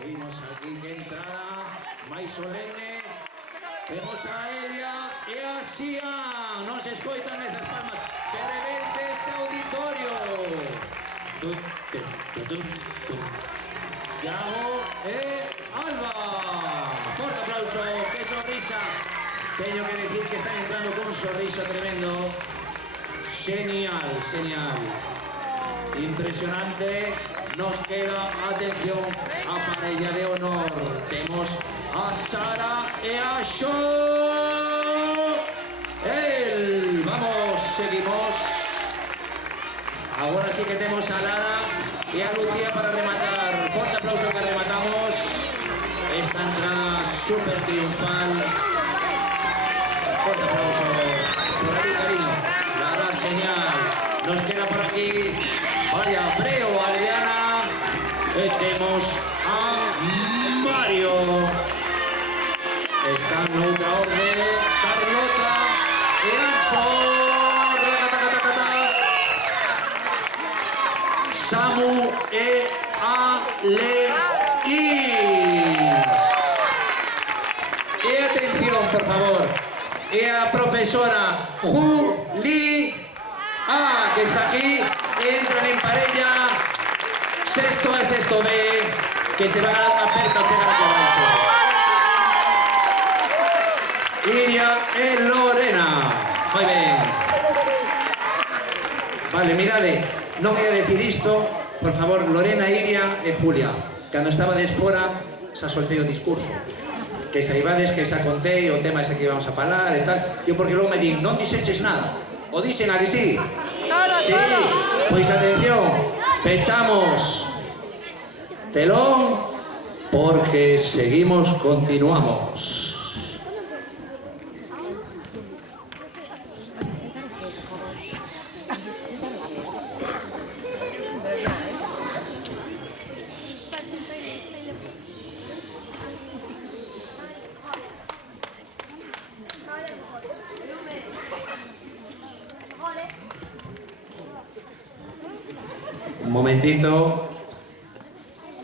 Seguimos aquí, que entrada máis solemne. Temos a Elia e a Xia. Non se escoitan esas palmas. Que reverte este auditorio. Iago e Alba. Forte aplauso, que sonrisa. Teño que decir que están entrando con un sorriso tremendo. Genial, genial. Impresionante. Nos queda, atención, a parella de honor. Temos a Sara e a Xo. Vamos, seguimos. Agora sí que temos a Lara e a Lucía para rematar. Forte aplauso que rematamos esta entrada super triunfal. Forte aplauso por aquí, cariño. Lara, señal. Nos queda por aquí María Breo, Adriana. E temos a Mario. Está noutra orde Carlota e Anso. Samu e Aleís. E atención, por favor. E a profesora Julia, que está aquí. Entran en parella. Sexto a sexto B, que se va a aperta ao chegar aquí abaixo. Iria e Lorena. Moi ben. Vale, mirade, non ia decir isto, por favor, Lorena, Iria e Julia. Cando estabades fora, xa soltei o discurso. Que saibades que xa contei o tema ese que íbamos a falar e tal. Yo porque logo me din, non dixeches nada. O dixen a que sí? Sí, pois atención. Pechamos telón porque seguimos, continuamos. Un momentito.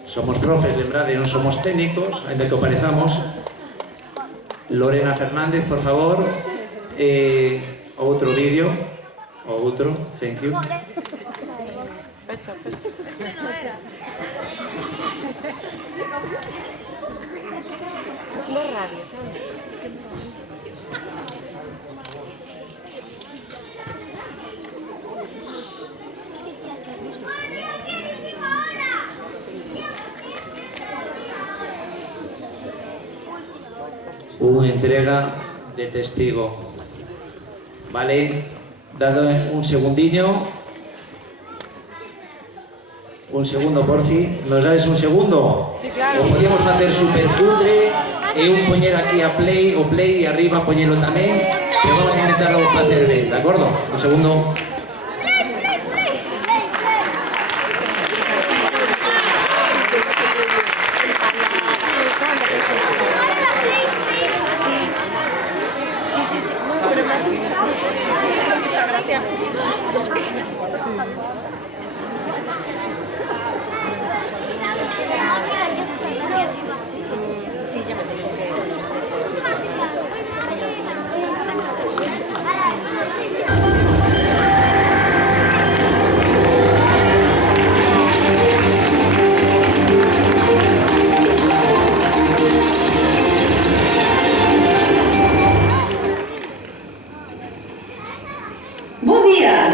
Somos profes, lembrade, non somos técnicos, ainda que o parezamos. Lorena Fernández, por favor. Outro vídeo. Outro, thank you. Pecha, pecha. Este no era. La radio, ¿sabes? Unha entrega de testigo. Vale, dado un segundiño. Un segundo, porfi. Nos dades un segundo? Sí, claro. O podíamos facer super cutre e un poñer aquí a play, o play e arriba poñelo tamén, pero vamos a intentarlo facer ben, de acordo? Un segundo.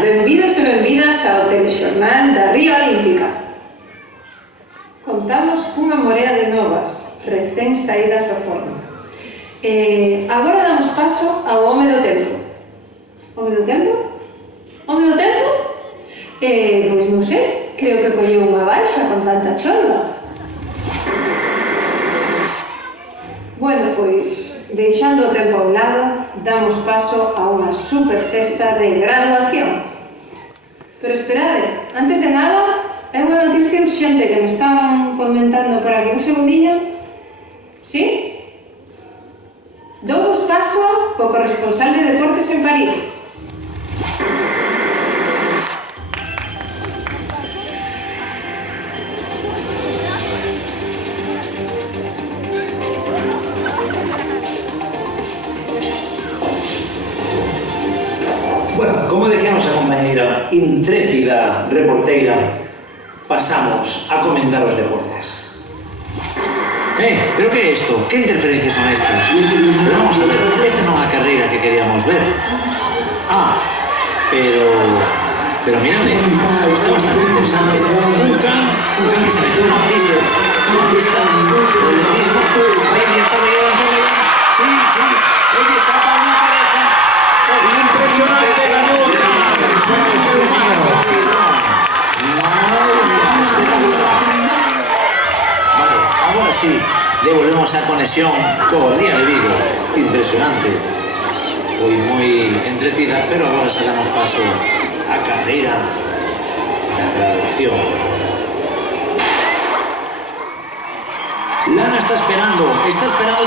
Benvidos e benvidas ao telexornal da Ría Olímpica. Contamos cunha morea de novas, recén saídas do forno. Agora damos paso ao home do tempo. Home do tempo? Home do tempo? Pois non sei, creo que colleu unha baixa con tanta cholva. Bueno, pois, deixando o tempo a un lado, damos paso a unha super festa de graduación. Pero esperade, antes de nada, é unha noticia urxente que me están comentando por aquí. Un segundinho. ¿Sí? Douvos paso co corresponsal de deportes en París. Como decía nosa compañeira intrépida reporteira, pasamos a comentar os deportes. ¿Pero qué es esto? ¿Qué interferencias son estas? Pero vamos a ver, esta no es la carrera que queríamos ver. Pero miradle, está bastante interesante. Un can que se metió en una pista de atletismo. Vaya adelantando ya. Sí, ella saca una pareja. Impresionante la nota sobre el ser humano. Madre mía, espectacular. Vale, ahora sí, devolvemos a conexión con Ría de Vigo. Impresionante. Foi moi entretida, pero agora xa damos paso á carreira da graduación. Lana está esperando o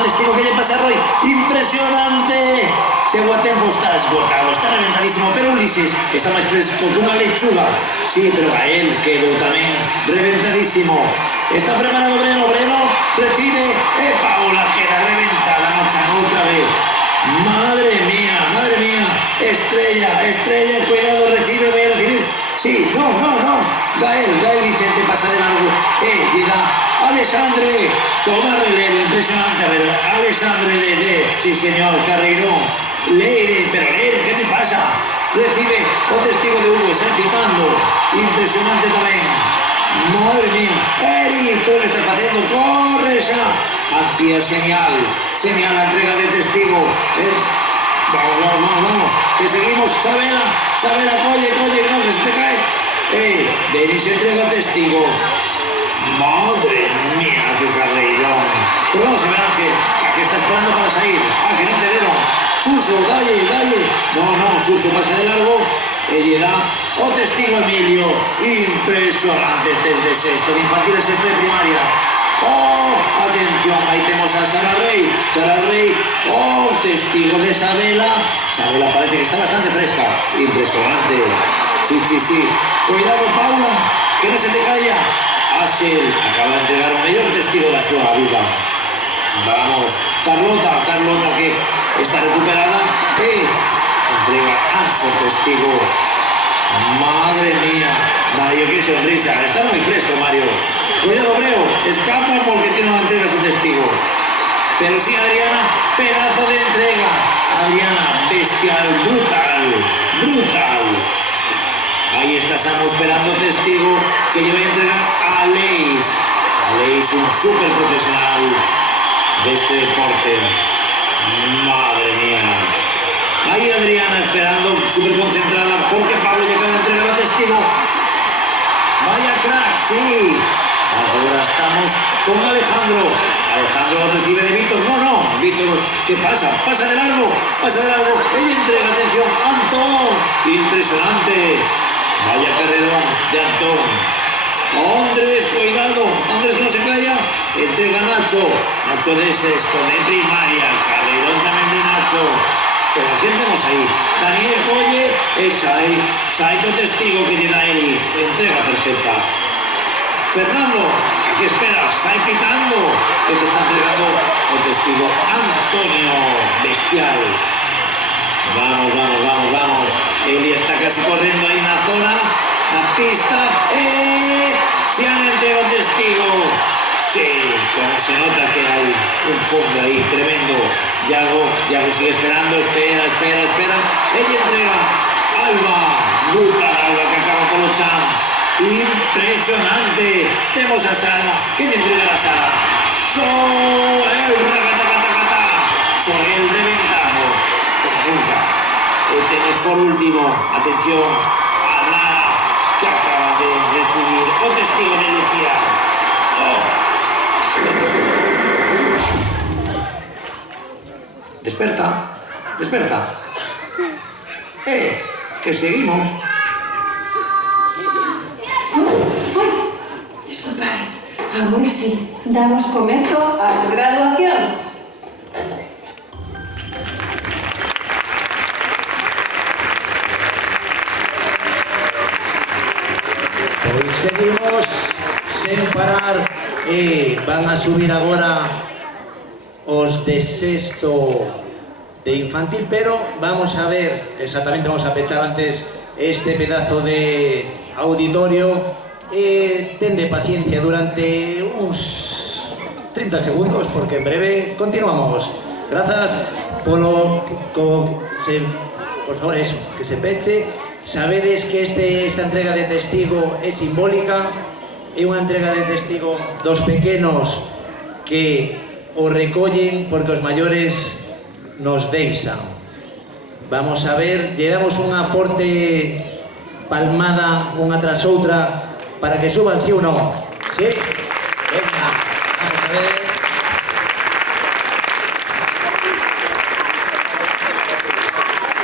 testigo que lle pasa a Roy. Impresionante. Chego a tempo, está esgotado, está reventadísimo, pero Ulises está máis fresco que unha lechuga. Sí, pero a él quedou tamén reventadísimo. Está preparado Breno, recibe, e Paula queda reventada no chan outra vez. Madre mía, Estrella, cuidado, recibe, vai a recibir. Sí, no, Gael Vicente pasa de largo, lle dá Alexandre, toma relevo, impresionante, a ver, Alexandre de, sí señor, Carreirón, Leire, ¿qué te pasa? Recibe o testigo de Hugo, está pitando, impresionante tamén. Madre mía, Eric, ¿qué le está facendo? Corre xa. Aquí é señal a entrega de testigo. Vamos, que seguimos. Sabela, colle, no, que se te cae. Denis entrega testigo. Madre mía, qué carreirón. Pero vamos a ver, Ángel, que está esperando para salir. Que no te dieron. Suso, dalle. No, Suso pasa de largo. Ella da o testigo Emilio. Impresionantes desde sexto de infantil, sexto de primaria. Atención, ahí tenemos a Sara Rey, testigo de Sabela parece que está bastante fresca, impresionante, sí, cuidado Paula, que no se te calla. Axel acaba de entregar o mellor testigo da súa vida. Vamos, Carlota que está recuperada entrega a su testigo. Madre mía, Mario, qué sonrisa, está muy fresco Mario. Cuidado Breo, escapa porque tiene una entrega a su testigo. Pero sí Adriana, pedazo de entrega. Adriana, bestial, brutal. Ahí está Samu esperando testigo que lleva a entregar a Leis. Leis, un súper profesional de este deporte. Madre mía. Ahí Adriana esperando, súper concentrada, porque Pablo ya acaba de entregar a testigo. Vaya crack, sí. Ahora estamos con Alejandro. Alejandro recibe de Víctor. No, Víctor, ¿qué pasa? Pasa de largo. Ella entrega, atención, Antón. Impresionante. Vaya carrerón de Antón. Andrés, cuidado. Andrés no se calla. Entrega Nacho de sexto, de primaria. Carrerón también de Nacho. Pero ¿a quién tenemos ahí? Daniel Colle, Saito testigo que tiene a Eli. Entrega perfecta. Fernando, ¿a qué esperas? Sai pitando, que te está entregando el testigo Antonio, bestial. Vamos. Eli está casi corriendo ahí en la zona, la pista. Se han entregado testigo. Sí, como se nota que hay un fondo ahí tremendo. Yago sigue esperando, espera. Ella entrega Alba, brutal Alba que acaba con los Chan. Impresionante. Tenemos a Sara. ¿Qué te entrega a Sara? Soel reventado como nunca. Tenemos por último, atención, a Lara que acaba de subir. O testigo de Lucía. Desperta. Que seguimos. Disculpad, agora sí, damos comezo ás graduacións. Pois seguimos sen parar e van a subir agora os de sexto de infantil, pero vamos a ver, exactamente vamos a pechar antes este pedazo de auditorio. Ten de paciencia durante uns 30 segundos, porque en breve continuamos. Grazas por favor, eso, que se peche. Sabedes que esta entrega de testigo é simbólica, é unha entrega de testigo dos pequenos que o recollen porque os maiores nos deixan. Vamos a ver, lle damos unha forte palmada unha tras outra para que suban, sí ou non? Sí? Venga, vamos a ver.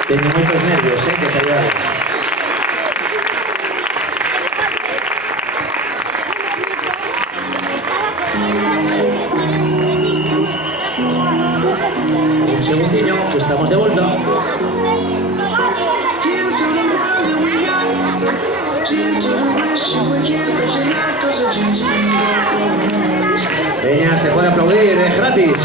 Teño moitos nervios, que saudades. Un segundiño, que estamos de volta. Veña, se pode aplaudir, é gratis.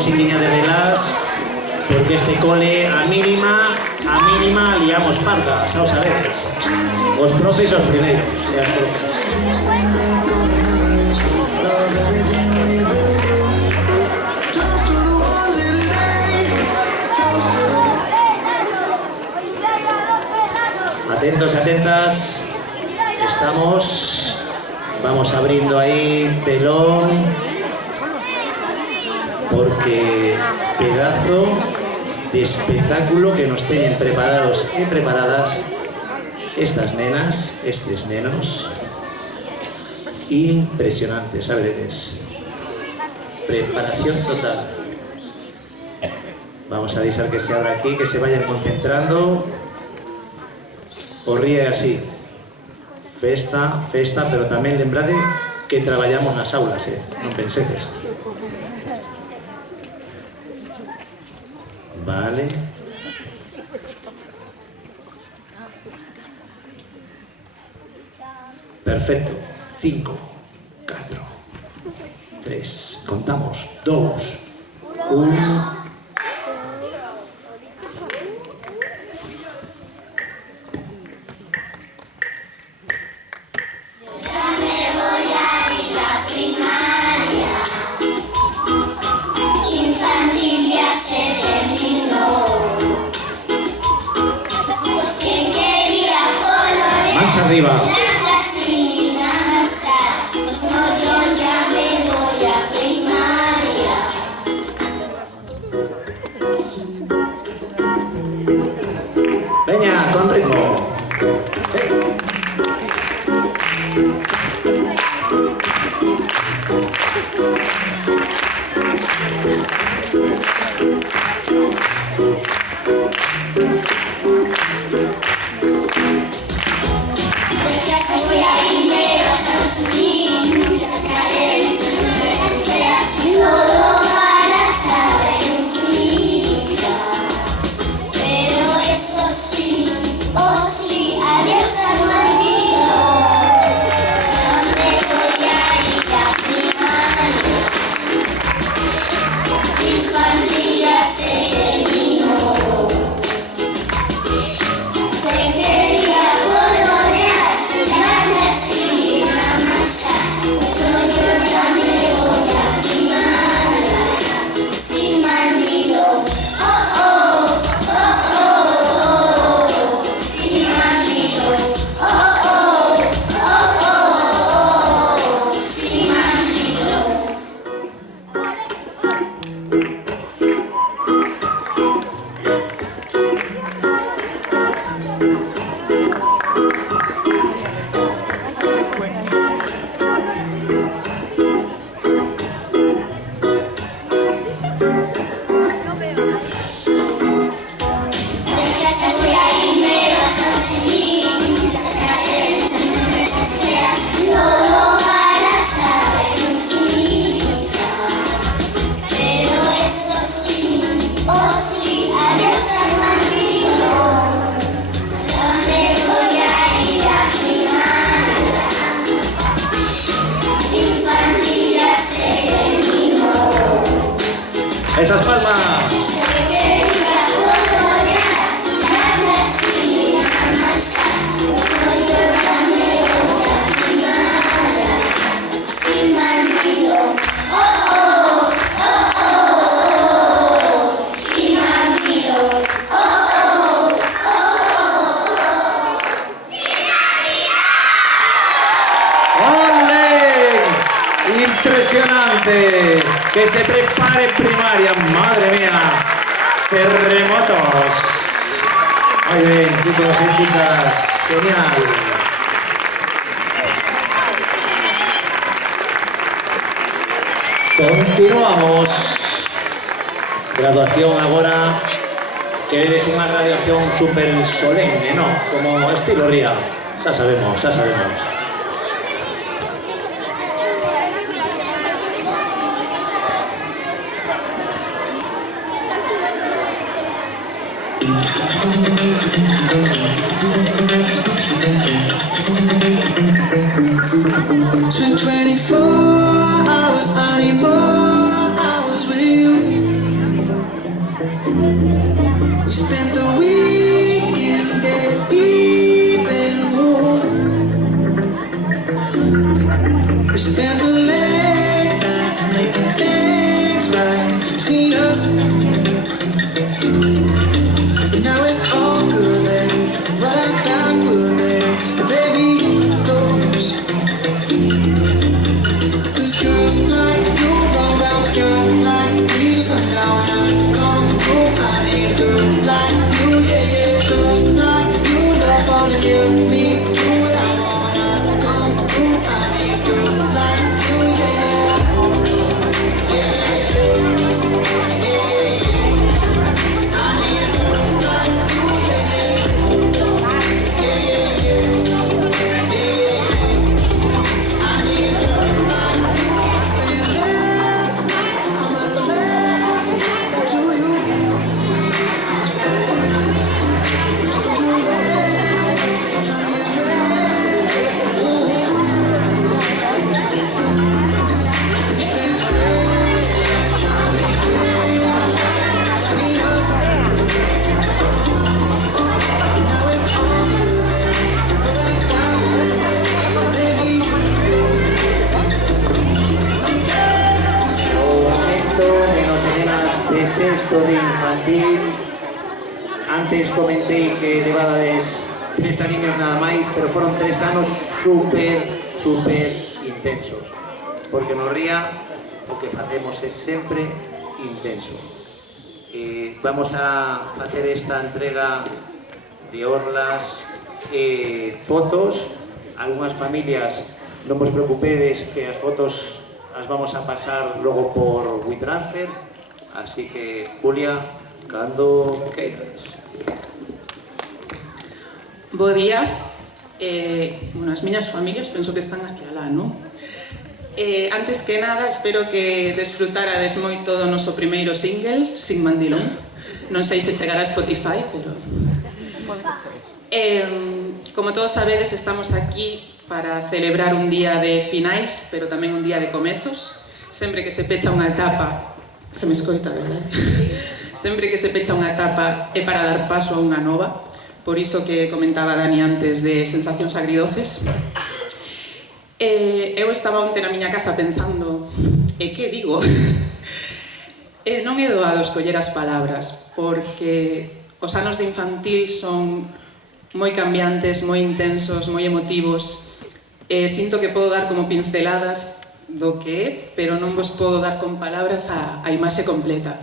Musiquiña de relax, porque este cole a mínima liamos parda, xa o sabedes. Os profes os primeiros, e as profes. Atentos, atentas, estamos, vamos abrindo aí telón, porque pedazo de espectáculo que nos teñen preparados e preparadas estas nenas, estes nenos. Impresionante, sabedes. Preparación total. Vamos a deixar que se abra aquí, que se vayan concentrando. O ríe así. Festa, festa, pero tamén lembrade que traballamos nas aulas, non pensedes. Vale. Perfecto. 5, 4, 3, contamos. 2, 1. Arriba. Esas palmas. Impresionante, que se prepare primaria, madre mía, terremotos. Muy bien, chicos y chicas, genial. Continuamos. Graduación agora, que es unha graduación super solemne, ¿no? Como estilo Ría, xa sabemos, xa sabemos. Spent 24 hours, I need more hours with you. We spent the weekend getting even more. We spent the late nights making things right between us. But now it's all good, baby. What I thought would, baby. The baby goes. Cause girls like you run around with girls like me. Just allow when I come through. I need a girl like you, yeah, yeah. Girls like you love falling in with me. Do what I want when I come through. I need a girl like you, yeah, yeah. Yeah, yeah, yeah. I need a girl like you, yeah, yeah. Yeah, yeah, yeah. I need a girl like you. Spend last night on my last flight to you. De sexto de infantil. Antes comentei que levades 3 aniños nada máis, pero foron 3 anos super intensos, porque no Ría o que facemos é sempre intenso. Vamos a facer esta entrega de orlas e fotos. Algúnas familias, non vos preocupedes, que as fotos as vamos a pasar logo por WeTransfer. Así que, Julia, cando queiras. Bo día. Bueno, as miñas familias penso que están hacia lá, non? Antes que nada, espero que desfrutarades moito do noso primeiro single, Sin Mandilón. Non sei se chegará a Spotify, pero... Como todos sabedes, estamos aquí para celebrar un día de finais, pero tamén un día de comezos. Sempre que se pecha unha etapa... Se me escoita, verdade? Sempre que se pecha unha etapa é para dar paso a unha nova. Por iso que comentaba Dani antes de sensacións agridoces. Eu estaba onte na miña casa pensando, e que digo? Non é doado escoller as palabras, porque os anos de infantil son moi cambiantes, moi intensos, moi emotivos. Sinto que podo dar como pinceladas do que é, pero non vos podo dar con palabras a imaxe completa.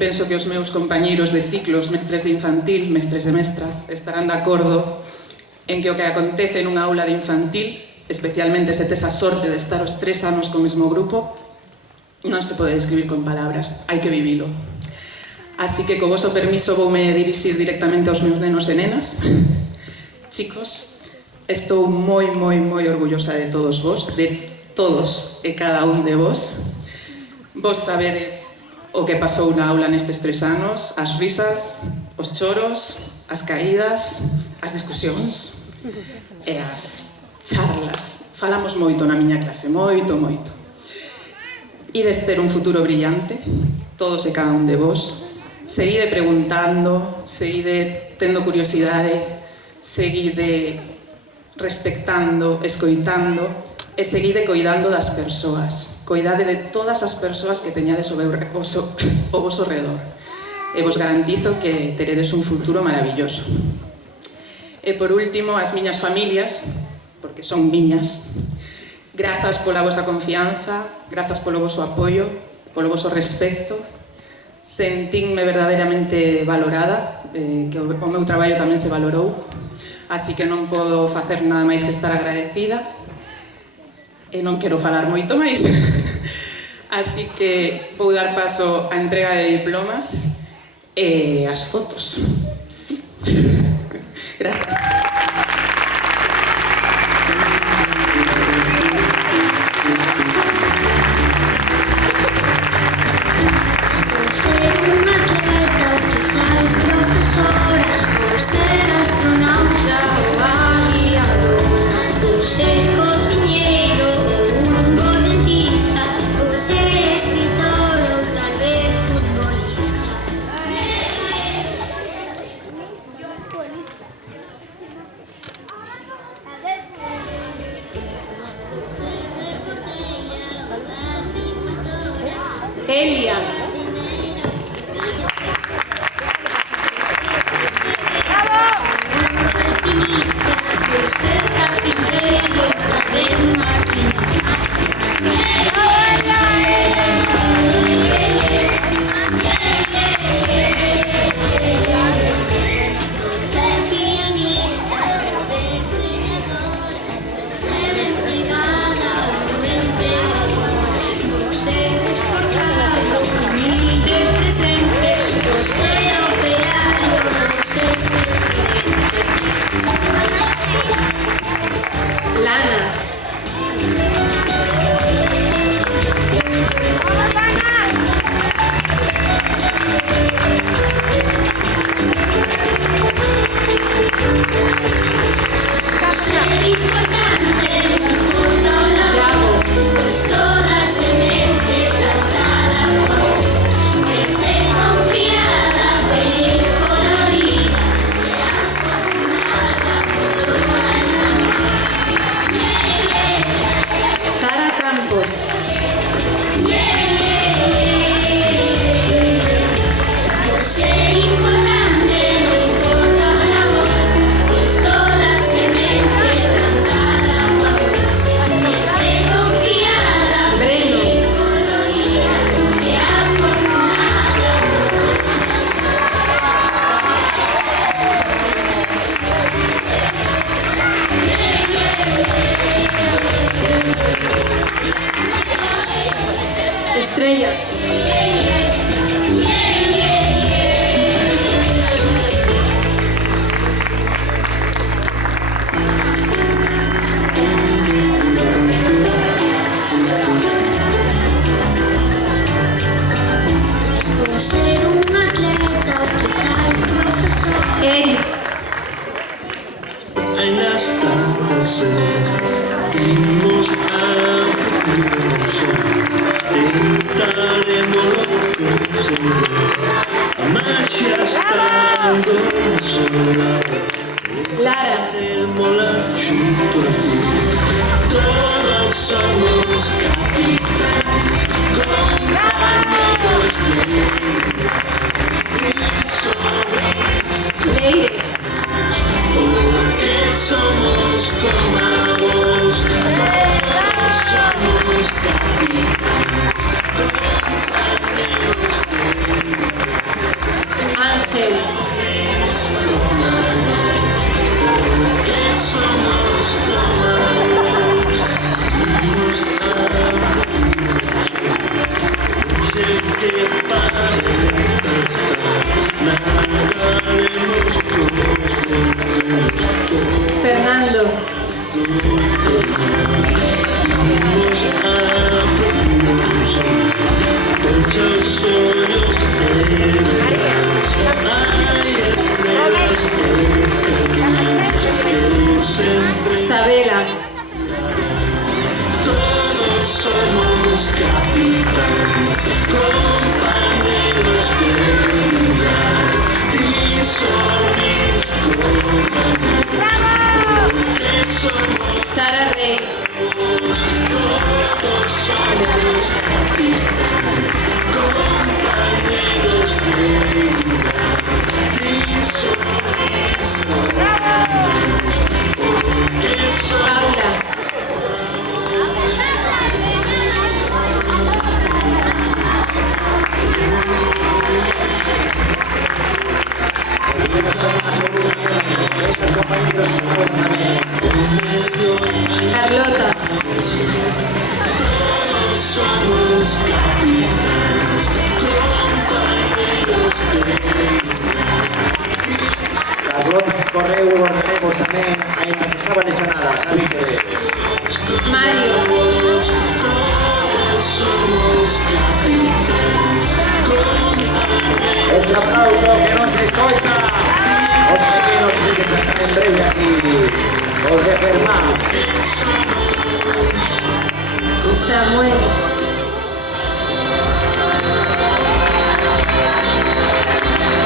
Penso que os meus compañeiros de ciclos, mestres de infantil, mestres e mestras, estarán de acordo en que o que acontece nunha aula de infantil, especialmente se tes a sorte de estar os 3 anos co mesmo grupo, non se pode describir con palabras, hai que vivilo. Así que, co voso permiso, voume dirixir directamente aos meus nenos e nenas. Chicos, estou moi orgullosa de todos vos, de todos e cada un de vos. Vos sabedes o que pasou na aula nestes 3 anos, as risas, os choros, as caídas, as discusións e as charlas. Falamos moito na miña clase, moito. Ides ter un futuro brillante, todos e cada un de vos. Seguide preguntando, seguide tendo curiosidade, seguide respectando, escoitando e seguide coidando das persoas. Coidade de todas as persoas que teñades o voso redor. E vos garantizo que teredes un futuro maravilloso. E por último, as miñas familias, porque son miñas, grazas pola vosa confianza, grazas polo voso apoio, polo voso respecto. Sentínme verdadeiramente valorada, que o meu traballo tamén se valorou, así que non podo facer nada máis que estar agradecida e non quero falar moito máis. Así que vou dar paso á entrega de diplomas e as fotos. Sí. Gracias. Por ser una atleta o quizás profesora, por ser astronauta o aviadora, por ser cocinero o un buen dentista, por ser escritor o tal vez futbolista. Por ser reportera o agricultora. Elia. Por ser carpintero, tal vez maquinista. Por ser pianista, diseñadora, por ser empleada o empleadora, por ser desforgado, humilde presente, por ser operario, por ser presidente. Lana. Ser importante no importa la voz, pues toda semente plantada por crecer confiada, feliz, colorida, afortunada por toda esa Sara Campos. por ser importante no importa la voz, pues toda semente plantada por crecer confiada, feliz, colorida, afortunada por Estrella. por ser un atleta o quizás profesor. Eric. Ainda está a ser, dimos a tentaremos somos capitanes, compañeros de vida. These are mis compañeros, porque somos Sara Rey. todos somos capitanes, compañeros de vida. These are mis compañeros, porque somos Paula. Carlota. somos capitanes, compañeros de Carlota que correu os relevos tamén, ainda que estaba lesionada, sabíte? Mario. todos somos capitanes, Ese aplauso que non se escoita. Os pequenos que están en breve aquí, os de Germán. Samuel.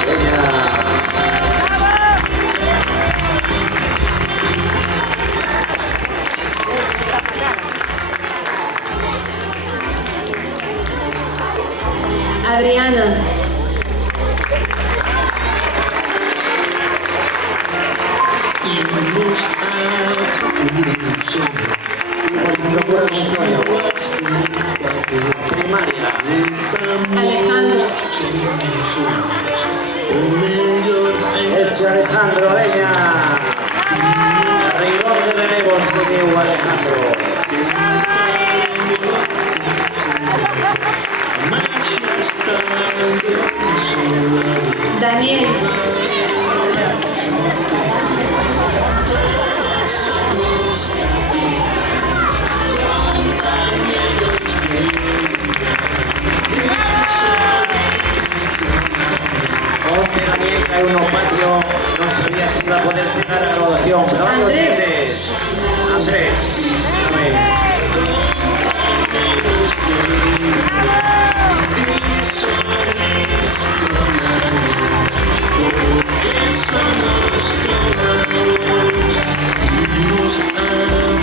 Veña. Adriana. Imos a procurar un sueño, Imos a procurar un sueño. Primaria. Alejandro. o mellor Ese Alejandro, veña. Reidor de relevos que deu Alejandro. Daniel. Onde Daniel caeu no patio, non sabía se iba a poder chegar a graduación, pero aí o Andrés. tienes. Andrés. Amén.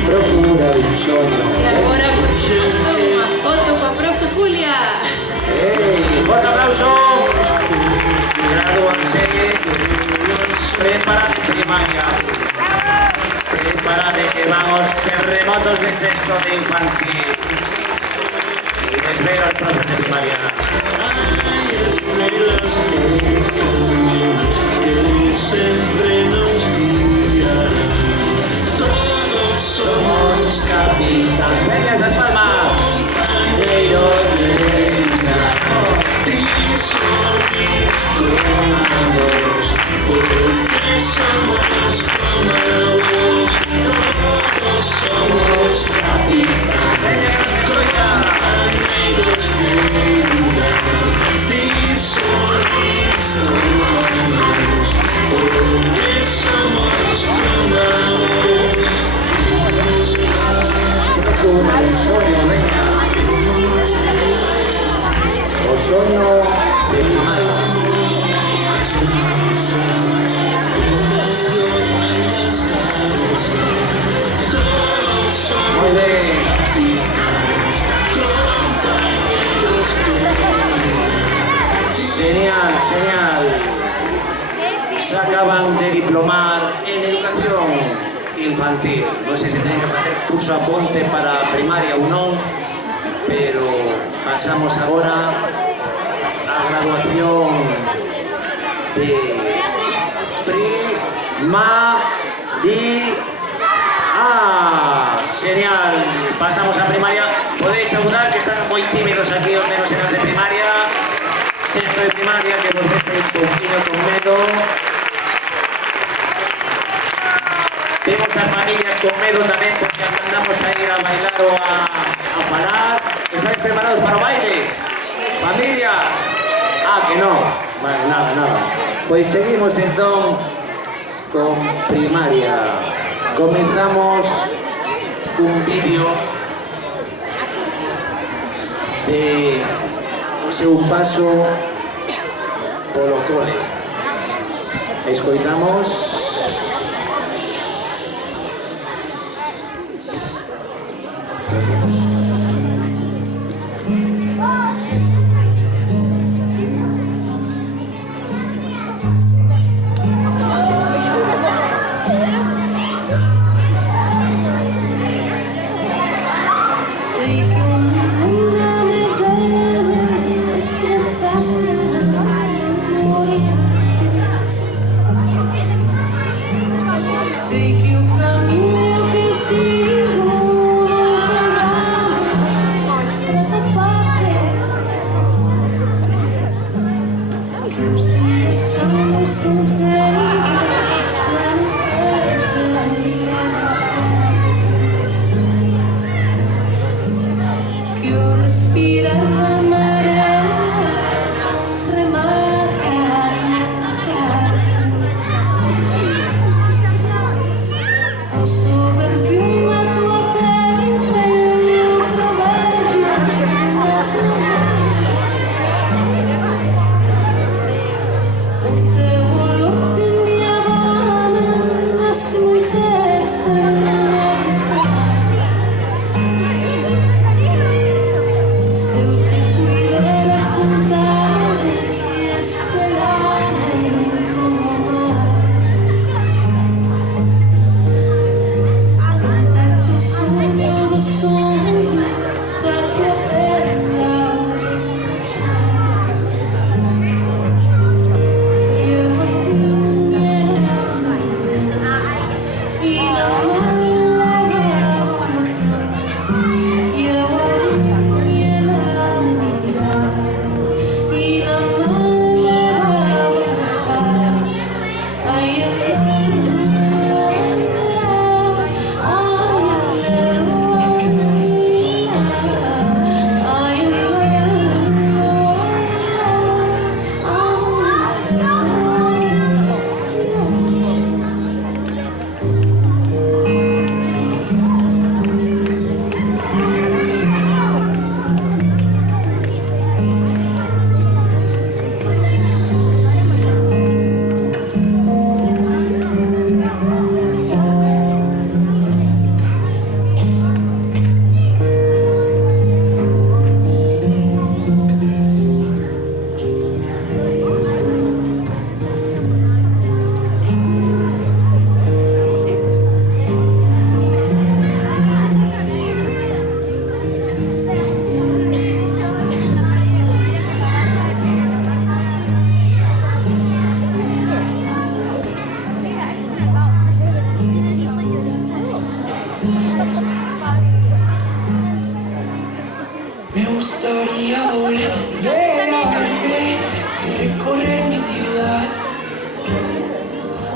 Procura un soño. E agora, por suposto, unha foto coa profe Julia. ¡Ey! ¡Fuerte aplauso! Gradúanse. Preparad en primaria. Preparad que vamos terremotos de sexto de infantil. Y les veo los profes de primaria. estrelas que sempre nos guiarán. Todos Somos capitán. ¡Venga, esas palmas! Compañeros de vida. son mis compañeros, porque somos como vos. Todos somos capitanes, ¡Venga, que no se escucha! compañeros de vida. Son mis compañeros, porque somos como vos. Procura un sueño, venga. O sueño de primaria. Muy bien. Genial, genial. Se acaban de diplomar en educación infantil. Non sei se teñen que facer curso a ponte para primaria ou non, pero pasamos agora a graduación de primaria. Genial. Pasamos a primaria. Podéis saudar que están moi tímidos aquí, ao menos en as de primaria. Sexto de primaria, que nos veis un poquinho con medo. Temos as familias con medo tamén, por si andamos a ir a bailar ou a falar. ¿Estáis preparados para o baile? Familia? Que non. Vale, nada. Pois seguimos entón con primaria. Comenzamos cun vídeo o seu paso polo cole. Escoitamos me gustaría volver a verme y recorrer mi ciudad.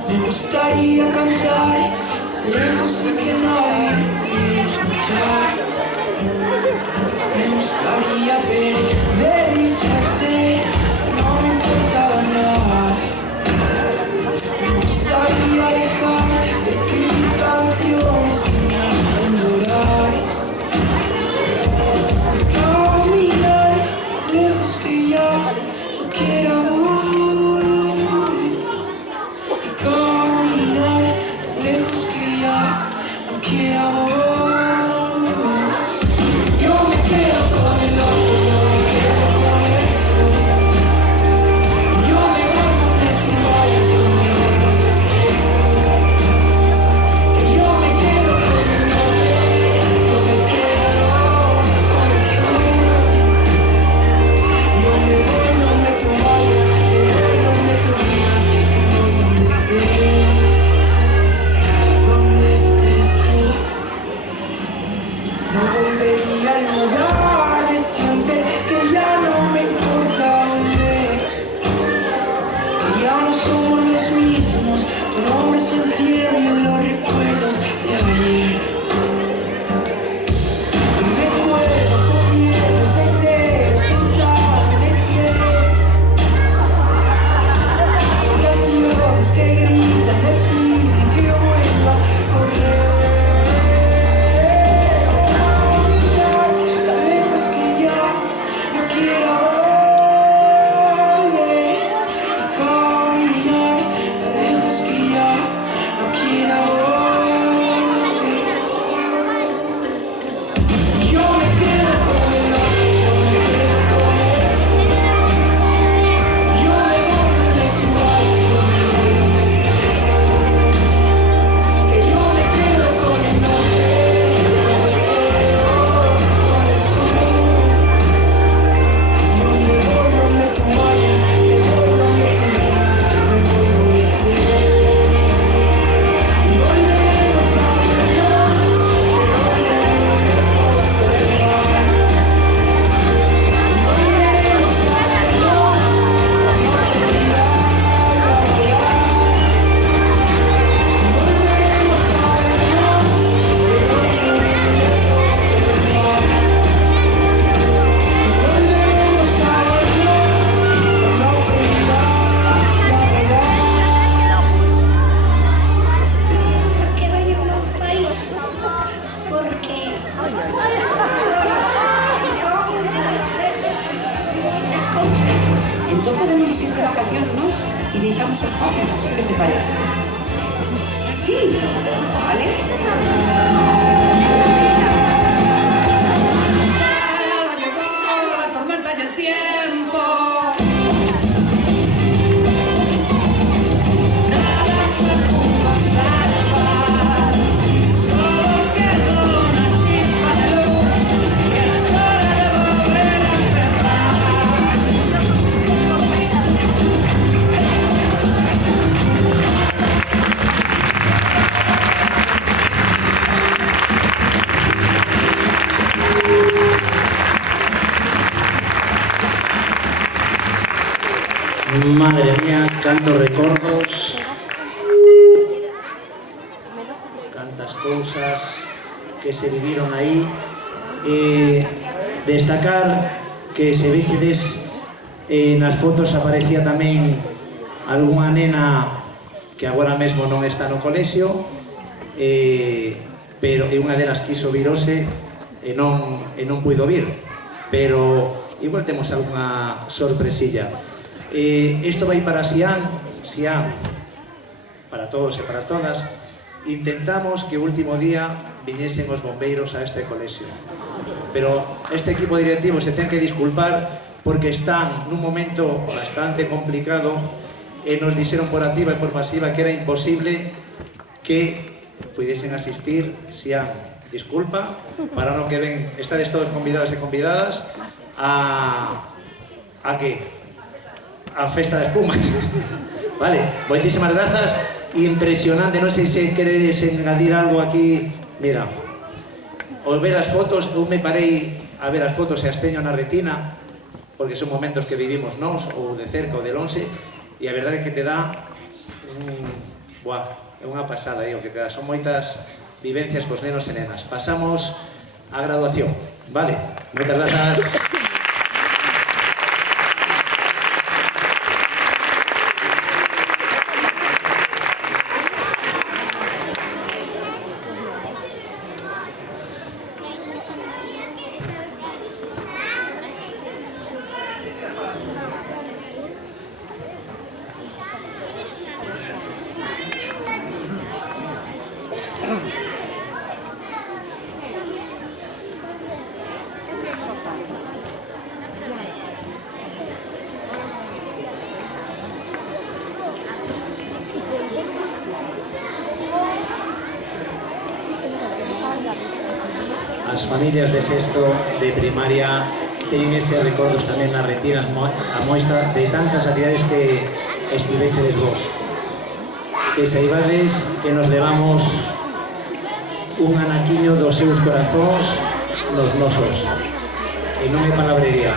Me gustaría cantar tan lejos sin que nadie pudiera escuchar. Me gustaría perder mi suerte, no me importaba nada. Me gustaría dejar de escribir canciones que me hagan llorar. Caminar tan lejos que ya no quiera volver. Y caminar tan lejos que ya no quiera volver. entón podemos ir de vacacións nos e deixamos os papis. Que te parece? Sí, vale? Madre mía, cantos recordos, cantas cousas que se viviron aí. Destacar que se vechedes nas fotos aparecía tamén algunha nena que agora mesmo non está no colexio, pero unha delas quiso vir hoxe e non puido vir, pero igual temos algunha sorpresilla. Isto vai para Xián, para todos e para todas. Intentamos que o último día viñesen os bombeiros a este colexio, pero este equipo directivo se ten que disculpar porque están nun momento bastante complicado e nos dixeron por activa e por pasiva que era imposible que pudiesen asistir. Xián, disculpa, para non que ven, estades todos convidados e convidadas a que? A festa de espuma. Vale, moitísimas grazas. Impresionante, non sei se queredes engadir algo aquí. Mira, ao ver as fotos, eu me parei a ver as fotos e as teño na retina, porque son momentos que vivimos nós, ou de cerca ou de lonxe, e a verdade é que te dá é unha pasada, o que te dá. Son moitas vivencias cos nenos e nenas. Pasamos á graduación. Vale, moitas grazas. As familias de sexto de primaria teñen ese recordos tamén nas retinas a moestra de tantas actividades que estivechedes vos. Que saibades que nos levamos un anaquiño dos seus corazóns nos nosos. E non é palabrería.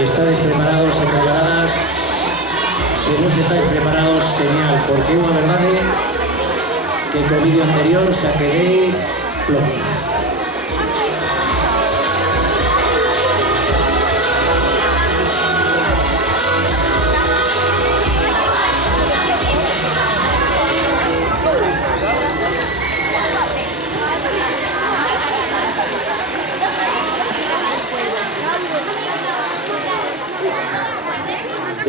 Estáis preparados e preparadas? Se vos estáis preparados, señal, porque unha verdade que co vídeo anterior xa quedei floquín.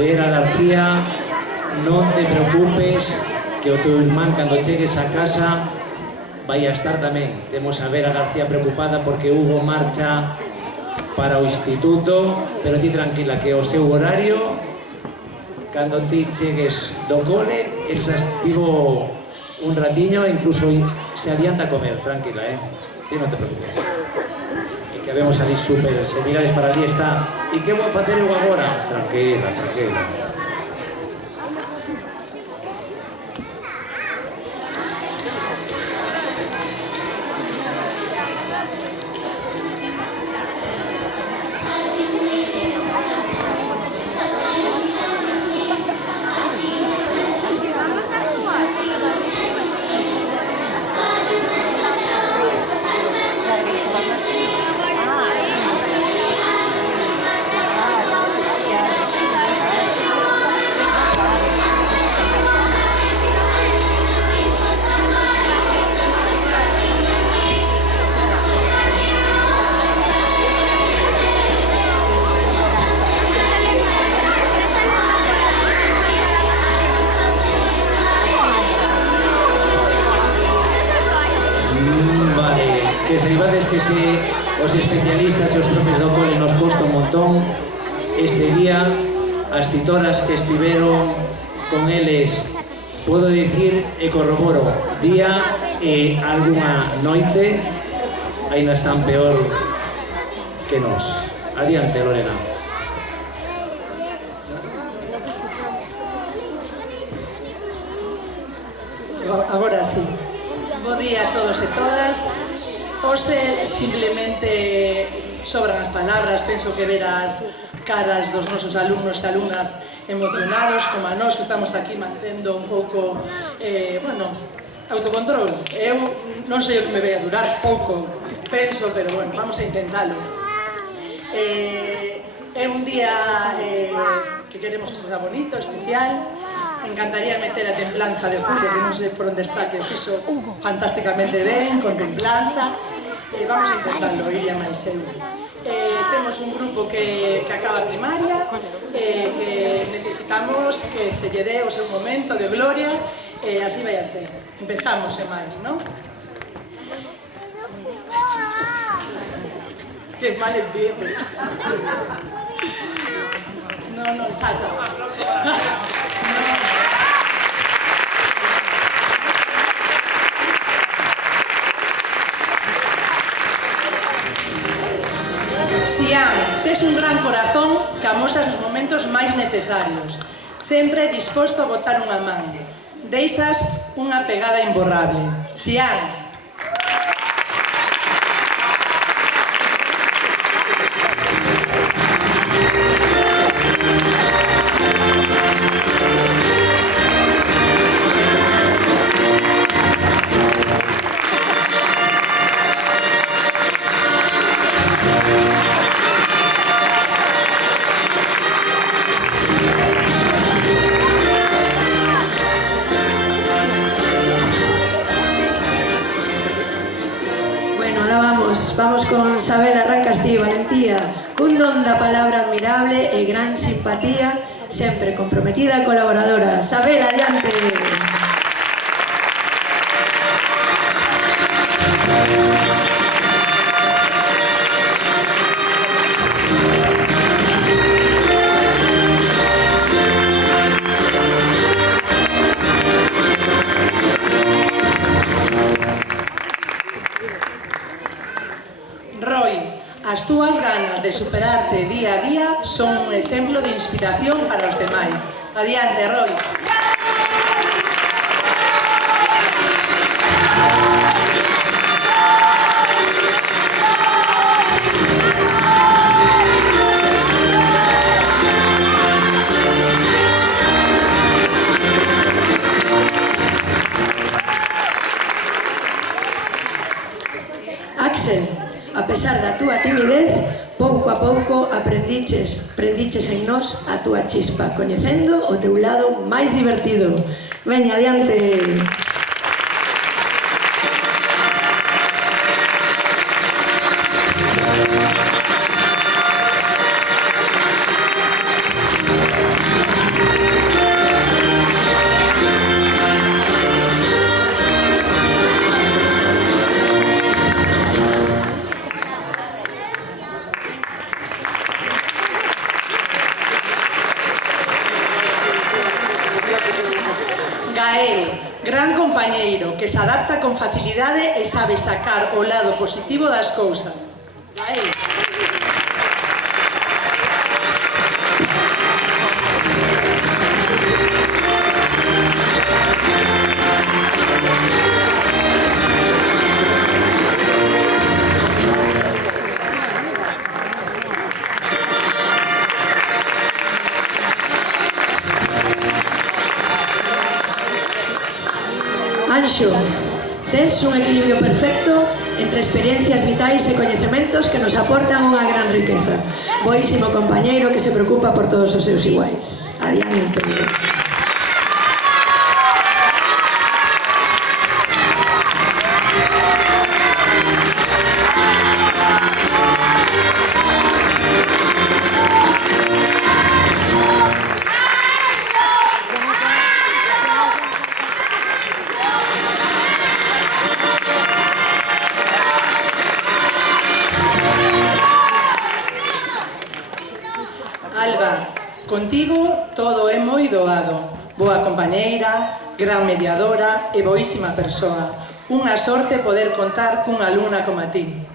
ver a García, non te preocupes, que o teu irmán cando chegues a casa vai a estar tamén. Temos a ver a García preocupada porque Hugo marcha para o instituto, pero ti tranquila que o seu horario, cando ti chegues do cole, el xa estivo un ratiño e incluso se adianta a comer, tranquila, ti non te preocupes. E que vemos ali super, se mirades para ali está, e que vou facer eu agora? Tranquila, tranquila. Que saibades que se os especialistas e os profes do cole nos costa un montón este día, as titoras que estiveron con eles, podo dicir e corroboro, día e algunha noite aínda están peor que nós. Adiante, Lorena. Agora sí. Bo día a todos e todas. Hoxe simplemente sobran as palabras, penso que ver as caras dos nosos alumnos e alumnas emocionados, como a nós que estamos aquí mantendo un pouco, autocontrol. Eu non sei o que me vai a durar, pouco, penso, pero bueno, vamos a intentalo. É un día que queremos que seja bonito, especial. Encantaría meter a Templanza de Julio, que non sei por onde está, que fixo fantásticamente ben, con Templanza. Vamos a intentarlo, Iria máis eu. Temos un grupo que acaba primaria, que necesitamos que se lle dé o seu momento de gloria, e así vai a ser. Empezamos, e máis, non? Que mal empiezo. No, ensayo. Sian, tes un gran corazón que amosas nos momentos máis necesarios, sempre disposto a botar unha man. Deixas unha pegada imborrable. Sian. Vamos con Sabel Arrancas ti, valentía, cun don da palabra admirable e gran simpatía, sempre comprometida e colaboradora. Sabel, adiante. As túas ganas de superarte día a día son un exemplo de inspiración para os demais. Adiante, Roy. Axel, a pesar da túa timidez, pouco a pouco prendiches en nós a túa chispa, coñecendo o teu lado máis divertido. Veña, adiante. Gran compañeiro que se adapta con facilidade e sabe sacar o lado positivo das cousas. Vai. Anxo, tes un equilibrio perfecto entre experiencias vitais e coñecementos que nos aportan unha gran riqueza. Boísimo compañeiro que se preocupa por todos os seus iguais. Adiante. Alba, contigo todo é moi doado. Boa compañeira, gran mediadora e boísima persoa. Unha sorte poder contar cunha alumna como a ti.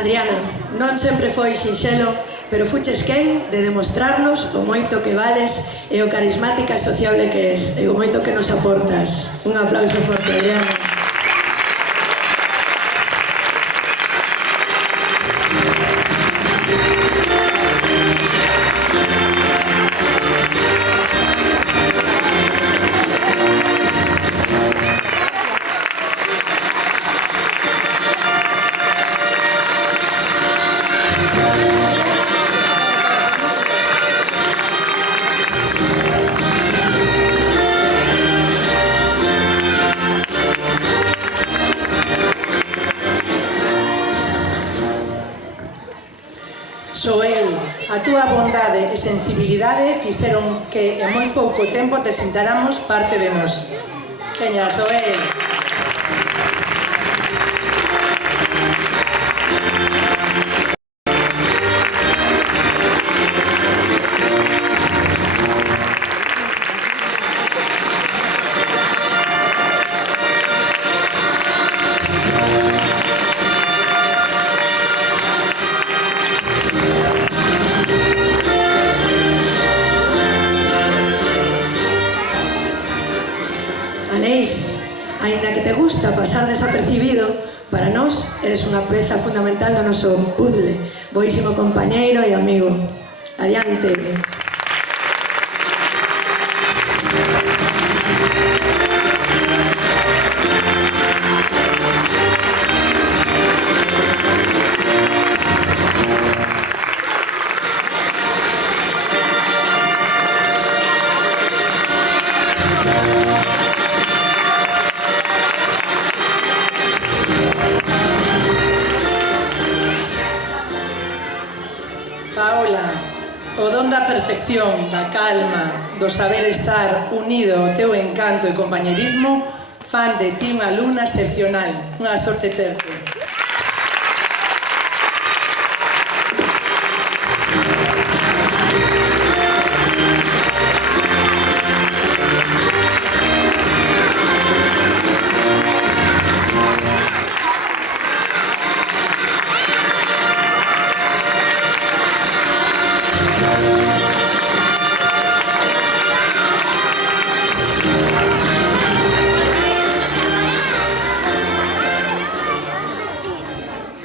Adriana, non sempre foi sinxelo, pero fuches quen de demostrarnos o moito que vales e o carismática e sociable que és, e o moito que nos aportas. Un aplauso forte, Adriana. Soel, a túa bondade e sensibilidade fixeron que en moi pouco tempo te sintáramos parte de nós. Veña, Soel. Anés, aínda que te gusta pasar desapercibido, para nós eres unha peza fundamental do noso puzzle, boísimo compañeiro e amigo. Adiante. Paola, o don da perfección, da calma, do saber estar unido ao teu encanto e compañerismo fan de ti unha alumna excepcional. Unha sorte terte.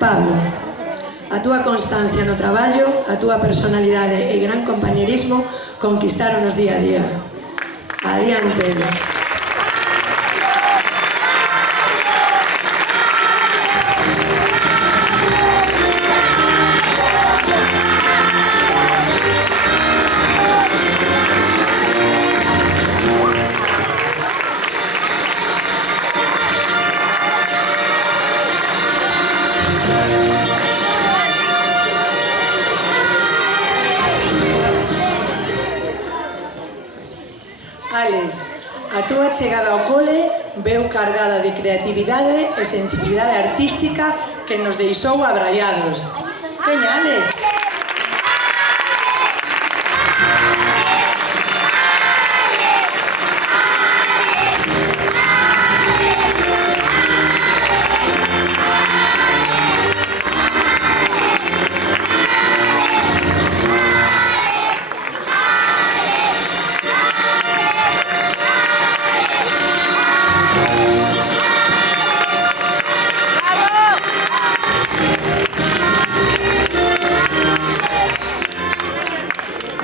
Pablo, a túa constancia no traballo, a túa personalidade e gran compañerismo conquistaron os día a día. Adiante. Alex, a túa chegada ao cole veu cargada de creatividade e sensibilidade artística que nos deixou abraiados. Veña, Alex!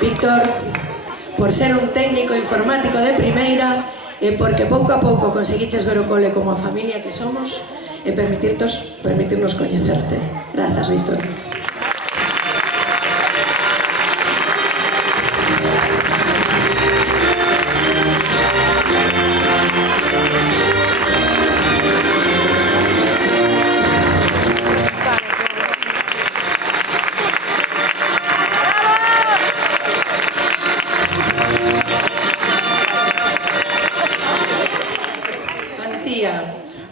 Víctor, por ser un técnico informático de primeira e porque pouco a pouco conseguiches ver o cole como a familia que somos e permitirnos coñecerte. Grazas, Víctor.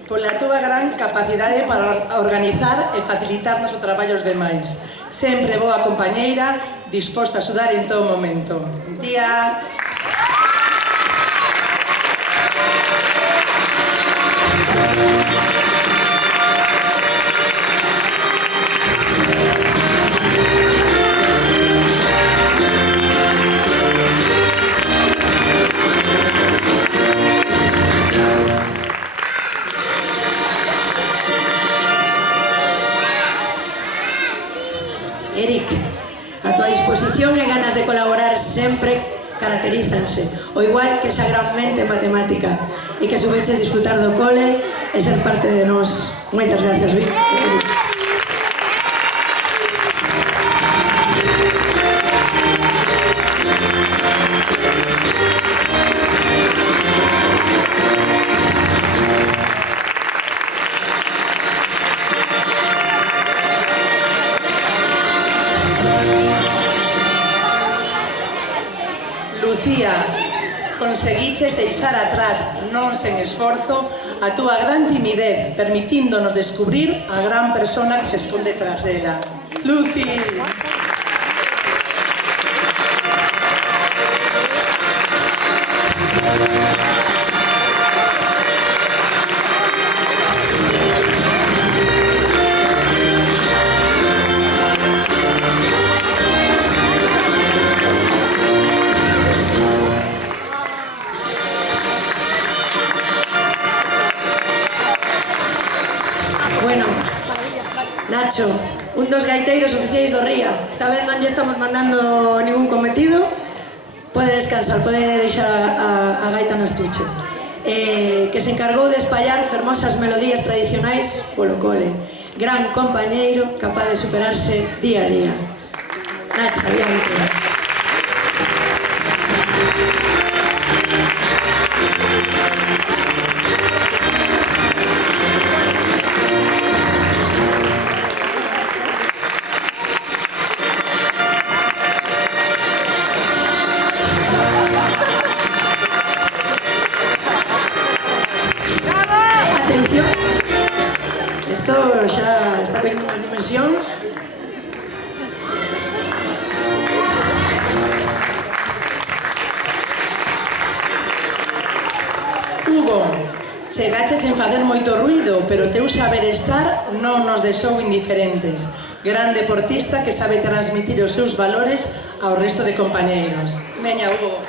Pola túa gran capacidade para organizar e facilitarnos o traballo aos demais. Sempre boa compañeira, disposta a axudar en todo momento. Tía... Eric, a tua disposición e ganas de colaborar sempre caracterízanse, o igual que esa gran mente matemática, e que soubeches disfrutar do cole e ser parte de nós. Moitas gracias, Eric. Lucía, conseguiches deixar atrás, non sen esforzo, a túa gran timidez, permitíndonos descubrir a gran persona que se esconde tras dela. Lucy! Bueno, Nacho, un dos gaiteiros oficiais do Ría. Esta vez non lle estamos mandando ningún cometido. Pode descansar, pode deixar a gaita no estuche. Que se encargou de espallar fermosas melodías tradicionais polo cole. Gran compañeiro, capaz de superarse día a día. Nacho, adiante. Isto xa está coñendo unhas dimensións. Hugo, chegaches sen facer moito ruido, pero o teu saber estar non nos deixou indiferentes. Gran deportista que sabe transmitir os seus valores ao resto de compañeiros. Veña, Hugo.